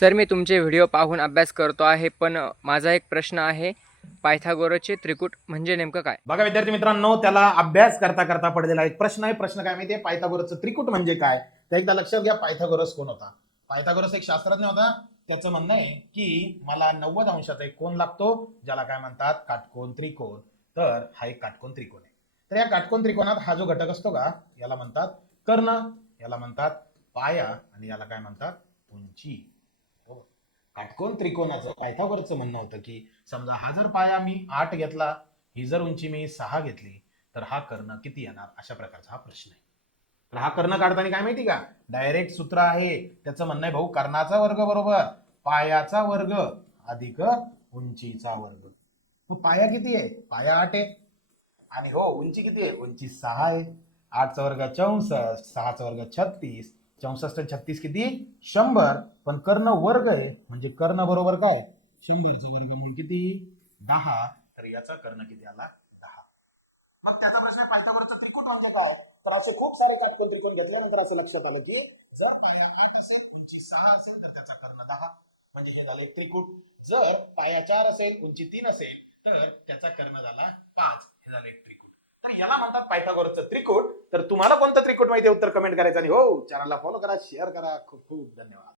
Sir मी तुमचे video पाहून अभ्यास करतो आहे पण माझा एक प्रश्न आहे पायथागोरचे त्रिकूट म्हणजे नेमकं काय? बघा विद्यार्थी मित्रांनो त्याला अभ्यास करता करता पडलेला एक प्रश्न आहे. प्रश्न काय माहितीये? पायथागोरचं त्रिकूट म्हणजे काय? तर एकदा लक्षात घ्या पायथागोरस कोण होता? पायथागोरस एक शास्त्रज्ञ होता. त्याचं म्हणणं आहे की मला नव्वद अंशाचा एक कोण लागतो ज्याला काय म्हणतात? काटकोन त्रिकोण. तर हा एक काटकोन त्रिकोण आहे. तर या काटकोन त्रिकोणात हा जो घटक असतो का याला म्हणतात कर्ण याला म्हणतात पाया आणि याला काय म्हणतात? उंची. हो. काटकोन त्रिकोणाचं पायथागोरसचं म्हणणं होतं की समजा हा जर पाया मी आठ घेतला ही जर उंची मी सहा घेतली तर हा कर्ण किती येणार? अशा प्रकारचा हा प्रश्न आहे. तर हा कर्ण काढताना काय माहिती का? डायरेक्ट सूत्र आहे. त्याचं म्हणणं आहे भाऊ कर्णाचा वर्ग बरोबर पायाचा वर्ग अधिक उंचीचा वर्ग. मग पाया किती आहे? पाया आठ आहे. आणि हो उंची किती आहे? उंची सहा आहे. आठचा वर्ग चौसष्ट सहाचा वर्ग छत्तीस चौसष्ट छत्तीस किती? शंभर. पण कर्ण वर्ग आहे. म्हणजे कर्ण बरोबर काय? शंभरचा वर्ग म्हणून किती? दहा. तर याचा कर्ण किती आला? दहा. मग त्याचा प्रश्न पायथागोरसचा त्रिकोण म्हणजे काय तर असे खूप सारे काटकोन त्रिकोण घेतल्यानंतर असं लक्षात आलं की जर पाया आठ असेल उंची सहा असेल तर त्याचा कर्ण दहा. म्हणजे हे झालं एक त्रिकूट जर पाया चार असेल उंची तीन असेल तर त्याचा कर्ण झाला याला म्हणतात पायथागोरसचं त्रिकूट तर तुम्हाला कोणतं त्रिकूट माहिती आहे? उत्तर कमेंट करायचं आणि हो चॅनलला फॉलो करा शेअर करा. खूप खूप धन्यवाद.